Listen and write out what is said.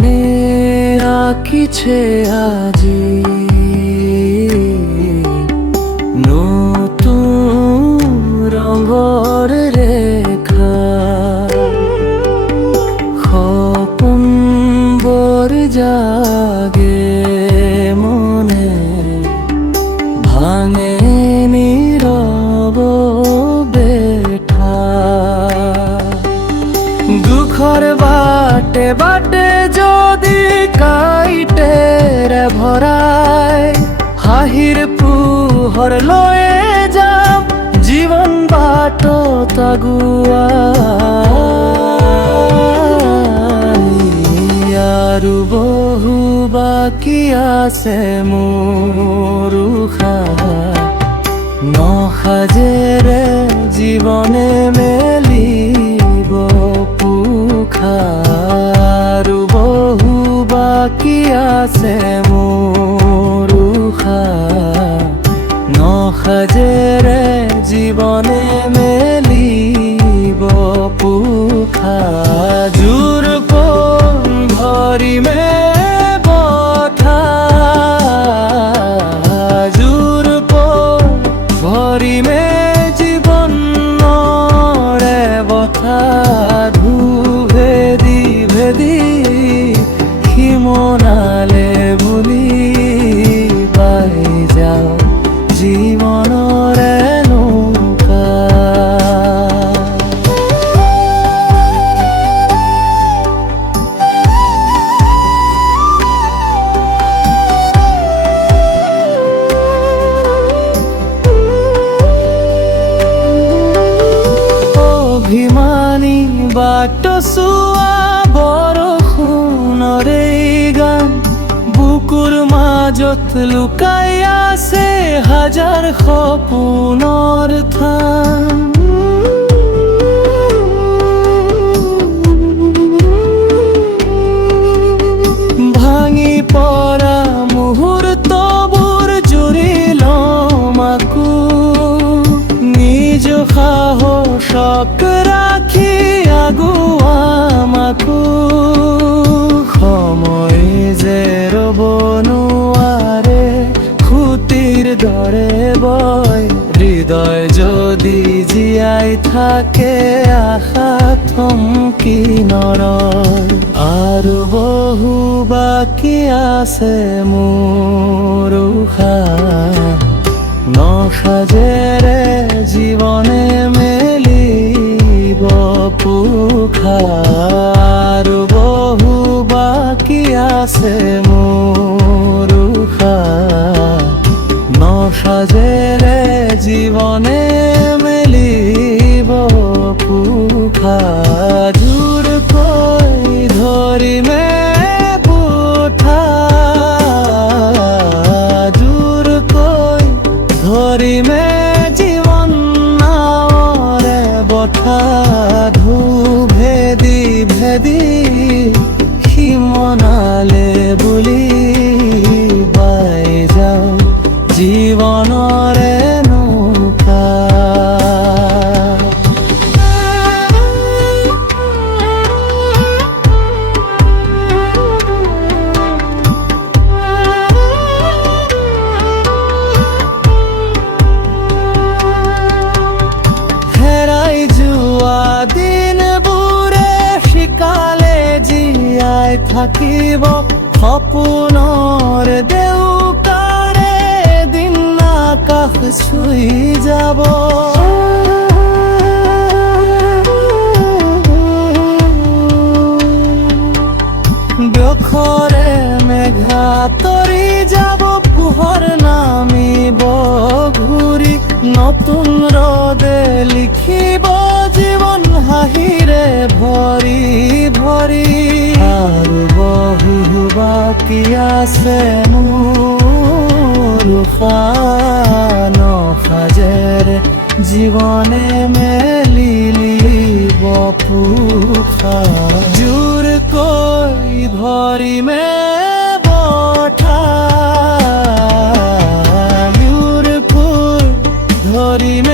মনে রাখিছে আজি নতুন রঙৰ ৰেখা সপোনবোৰ জাগে মনে ভাঙে নীৰৱ বেঠা দুখৰ বাটে বাটে যদি কাইটেৰে ভৰাই হাঁহিৰ পোহৰ লৈয়ে যাম জীৱন বাটত আগুৱাই আৰু বহু বাকী আছে মোৰ উশাহ নসাজেৰে জীৱনে মেলিব পোখা আৰু বহু বাকী আছে মোৰ উশাহ নসাজেৰে জীৱনে মেলিব পোখা জোৰ কোন ভৰিমে বঠা জোৰ কোন ভৰিমে জীৱনৰে বঠা ভেদি ভেদি সিমনালে বুলি পাই যাওঁ জীৱনৰে নৌকা অভিমানী বাট চোৱা বৰষুণৰে গান বুকুৰ মাজত লুকাই আছে হাজাৰ সপোনৰ থান ভাঙি পৰা মুহূৰ্তবোৰ জুৰি ল'ম আকৌ নিজ সাহসক ৰাখি আগুৱাম আকৌ সময় যে ৰ'ব নোৱাৰে খুটিৰ দৰে বয় হৃদয় যদি জীয়াই থাকে আশা থমকি নৰয় আৰু বহু বাকী আছে মোৰ উশাহ নসাজেৰে জীৱনে মেলিব পোখা আৰু বহু বাকী আছে মোৰ উশাহ নসাজেৰে জীৱনে মেলিব পোখা জোৰকৈ ধৰিমে বুঠা জোৰকৈ ধৰিমে জীৱন নাৱৰে বঠা ভেদি ভেদি সিমনালে বুলি পাই যাওঁ জীৱনৰে নৌকা হেৰাই যোৱা দিনবোৰে শিকালে জীয়াই থাকিব সপোনৰ দেউকাৰে দিন আকাশ চুই যাব দুখৰে মেঘা তৰি যাব পোহৰ নামিব ঘূৰি নতুন ৰ'দে লিখিব জীৱন হাঁহিৰে ভৰি ভৰি আৰু বহু বাকী আছে মোৰ উশাহ নসাজেৰে জীৱনে মেলিব পোখা জোৰকৈ ধৰিমে বঠা জোৰকৈ ধৰিমে